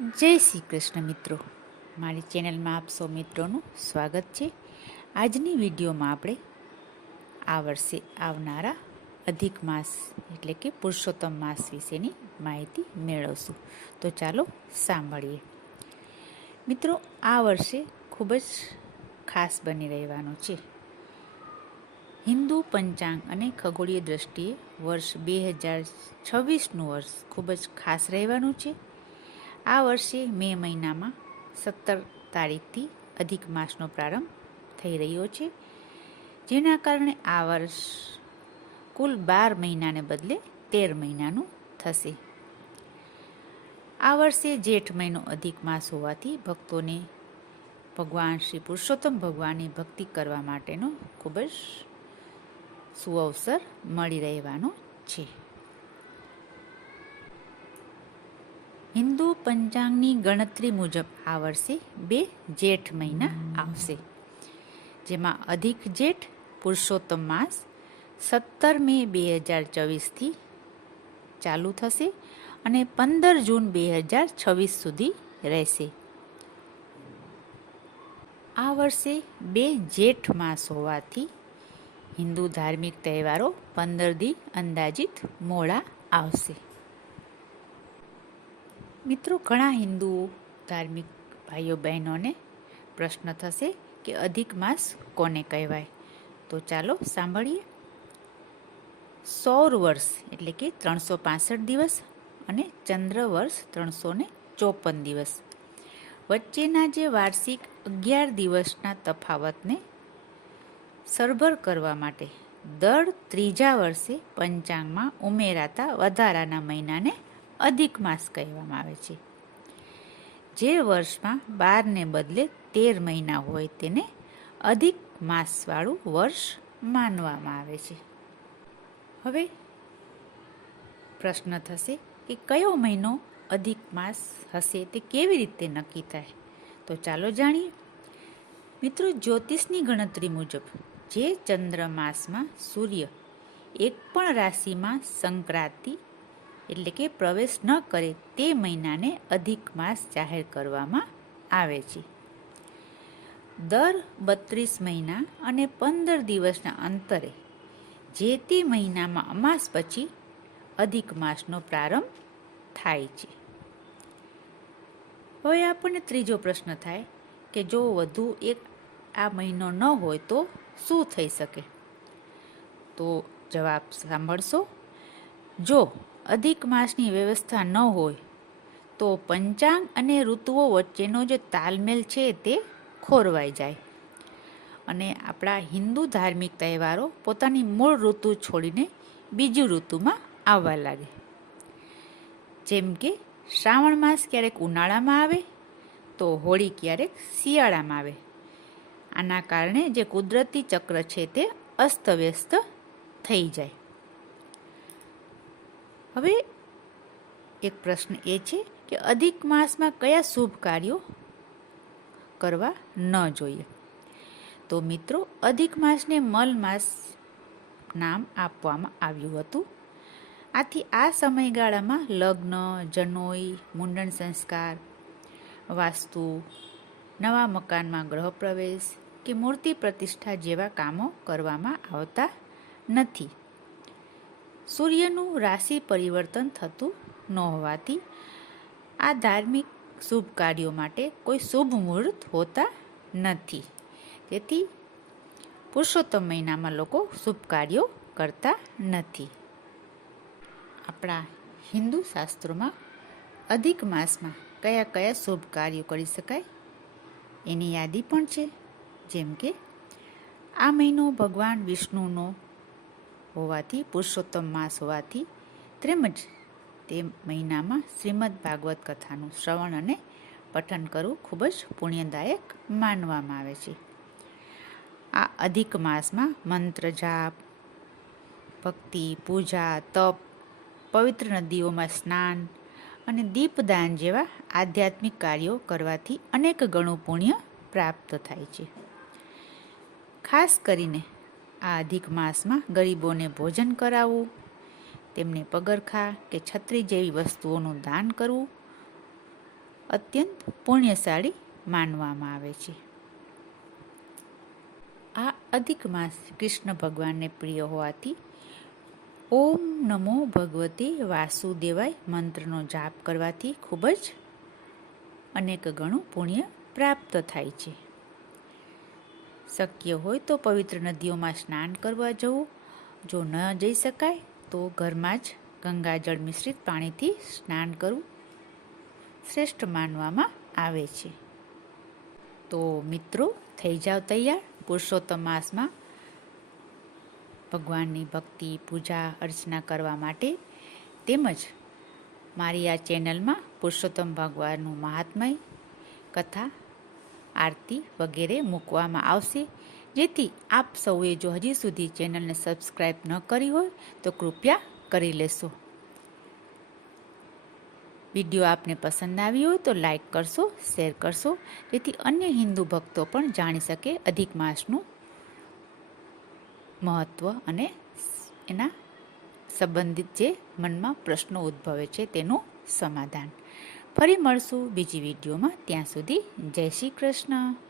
જય શ્રી કૃષ્ણ મિત્રો, મારી ચેનલમાં આપ સૌ મિત્રોનું સ્વાગત છે. આજની વિડીયોમાં આપણે આ વર્ષે આવનારા અધિક માસ એટલે કે પુરુષોત્તમ માસ વિશેની માહિતી મેળવશું. તો ચાલો સાંભળીએ. મિત્રો, આ વર્ષે ખૂબ જ ખાસ બની રહેવાનું છે. હિન્દુ પંચાંગ અને ખગોળીય દ્રષ્ટિએ વર્ષ 2026નું વર્ષ ખૂબ જ ખાસ રહેવાનું છે. આ વર્ષે મે મહિનામાં 17 તારીખથી અધિક માસનો પ્રારંભ થઈ રહ્યો છે, જેના કારણે આ વર્ષ કુલ 12 મહિનાને બદલે 13 મહિનાનું થશે. આ વર્ષે જેઠ મહિનો અધિક માસ હોવાથી ભક્તોને ભગવાન શ્રી પુરુષોત્તમ ભગવાનની ભક્તિ કરવા માટેનો ખૂબ જ સુઅવસર મળી રહેવાનો છે. હિન્દુ પંચાંગની ગણતરી મુજબ આ વર્ષે 2 જેઠ મહિના આવશે, જેમાં અધિક જેઠ પુરુષોત્તમ માસ 17 મે 2024થી ચાલુ થશે અને 15 જૂન 2026 સુધી રહેશે. આ વર્ષે 2 જેઠ માસ હોવાથી હિન્દુ ધાર્મિક તહેવારો 15 દી અંદાજિત મોડા આવશે. મિત્રો, ઘણા હિન્દુઓ ધાર્મિક ભાઈઓ બહેનોને પ્રશ્ન થશે કે અધિક માસ કોને કહેવાય. તો ચાલો સાંભળીએ. સૌર વર્ષ એટલે કે 365 દિવસ અને ચંદ્ર વર્ષ 354 દિવસ વચ્ચેના જે વાર્ષિક 11 દિવસના તફાવતને સરભર કરવા માટે દર ત્રીજા વર્ષે પંચાંગમાં ઉમેરાતા વધારાના મહિનાને અધિક માસ કહેવામાં આવે છે. જે વર્ષમાં 12ને બદલે 13 મહિના હોય તેને અધિક માસવાળું વર્ષ માનવામાં આવે છે. હવે પ્રશ્ન થશે કે કયો મહિનો અધિક માસ હશે તે કેવી રીતે નક્કી થાય. તો ચાલો જાણીએ. મિત્રો, જ્યોતિષની ગણતરી મુજબ જે ચંદ્રમાસમાં સૂર્ય એક પણ રાશિમાં સંક્રાંતિ એટલે કે પ્રવેશ ન કરે તે મહિનાને અધિક માસ જાહેર કરવામાં આવે છે. દર 32 મહિના અને 15 દિવસના અંતરે જે તે મહિનામાં અમાસ પછી અધિક માસનો પ્રારંભ થાય છે. હવે આપણને ત્રીજો પ્રશ્ન થાય કે જો વધુ એક આ મહિનો ન હોય તો શું થઈ શકે. તો જવાબ સાંભળશો. જો અધિક માસની વ્યવસ્થા ન હોય તો પંચાંગ અને ઋતુઓ વચ્ચેનો જે તાલમેલ છે તે ખોરવાઈ જાય અને આપણા હિન્દુ ધાર્મિક તહેવારો પોતાની મૂળ ઋતુ છોડીને બીજી ઋતુમાં આવવા લાગે. જેમ કે શ્રાવણ માસ ક્યારેક ઉનાળામાં આવે તો હોળી ક્યારેક શિયાળામાં આવે. આના કારણે જે કુદરતી ચક્ર છે તે અસ્તવ્યસ્ત થઈ જાય. હવે એક પ્રશ્ન એ છે કે અધિક માસમાં કયા શુભ કાર્યો કરવા ન જોઈએ. તો મિત્રો, અધિક માસને મલ માસ નામ આપવામાં આવ્યું હતું. આથી આ સમયગાળામાં લગ્ન, જનોઈ, મુંડન સંસ્કાર, વાસ્તુ, નવા મકાનમાં ગૃહપ્રવેશ કે મૂર્તિ પ્રતિષ્ઠા જેવા કામો કરવામાં આવતા નથી. સૂર્યનું રાશિ પરિવર્તન થતું ન હોવાથી આ ધાર્મિક શુભ કાર્યો માટે કોઈ શુભ મુહૂર્ત હોતા નથી. તેથી પુરુષોત્તમ મહિનામાં લોકો શુભ કાર્યો કરતા નથી. આપણા હિન્દુ શાસ્ત્રોમાં અધિક માસમાં કયા કયા શુભ કાર્યો કરી શકાય એની યાદી પણ છે. જેમ કે આ મહિનો ભગવાન વિષ્ણુનો હોવાથી પુરુષોત્તમ માસ હોવાથી તેમજ તે મહિનામાં શ્રીમદ ભાગવત કથાનું શ્રવણ અને પઠન કરવું ખૂબ જ પુણ્યદાયક માનવામાં આવે છે. આ અધિક માસમાં મંત્ર જાપ, ભક્તિ, પૂજા, તપ, પવિત્ર નદીઓમાં સ્નાન અને દીપદાન જેવા આધ્યાત્મિક કાર્યો કરવાથી અનેક ગણું પુણ્ય પ્રાપ્ત થાય છે. ખાસ કરીને આ અધિક માસમાં ગરીબોને ભોજન કરાવવું, તેમને પગરખા કે છત્રી જેવી વસ્તુઓનું દાન કરવું અત્યંત પુણ્યશાળી માનવામાં આવે છે. આ અધિક માસ કૃષ્ણ ભગવાનને પ્રિય હોવાથી ઓમ નમો ભગવતે વાસુદેવાય મંત્રનો જાપ કરવાથી ખૂબ જ અનેક ગણું પુણ્ય પ્રાપ્ત થાય છે. શક્ય હોય તો પવિત્ર નદીઓમાં સ્નાન કરવા જવું. જો ન જઈ શકાય તો ઘરમાં જ ગંગાજળ મિશ્રિત પાણીથી સ્નાન કરવું શ્રેષ્ઠ માનવામાં આવે છે. તો મિત્રો, થઈ જાવ તૈયાર પુરુષોત્તમ માસમાં ભગવાનની ભક્તિ, પૂજા, અર્ચના કરવા માટે. તેમજ મારી આ ચેનલમાં પુરુષોત્તમ ભગવાનનું મહાત્મય, કથા, આરતી વગેરે મૂકવામાં આવશે, જેથી આપ સૌએ જો હજી સુધી ચેનલને સબસ્ક્રાઈબ ન કરી હોય તો કૃપયા કરી લેશો. વિડીયો આપને પસંદ આવ્યો હોય તો લાઈક કરશો, શેર કરશો, જેથી અન્ય હિન્દુ ભક્તો પણ જાણી શકે અધિક માસનું મહત્ત્વ અને એના સંબંધિત જે મનમાં પ્રશ્નો ઉદ્ભવે છે તેનું સમાધાન. ફરી મળશું બીજી વિડીયોમાં. ત્યાં સુધી જય શ્રી કૃષ્ણ.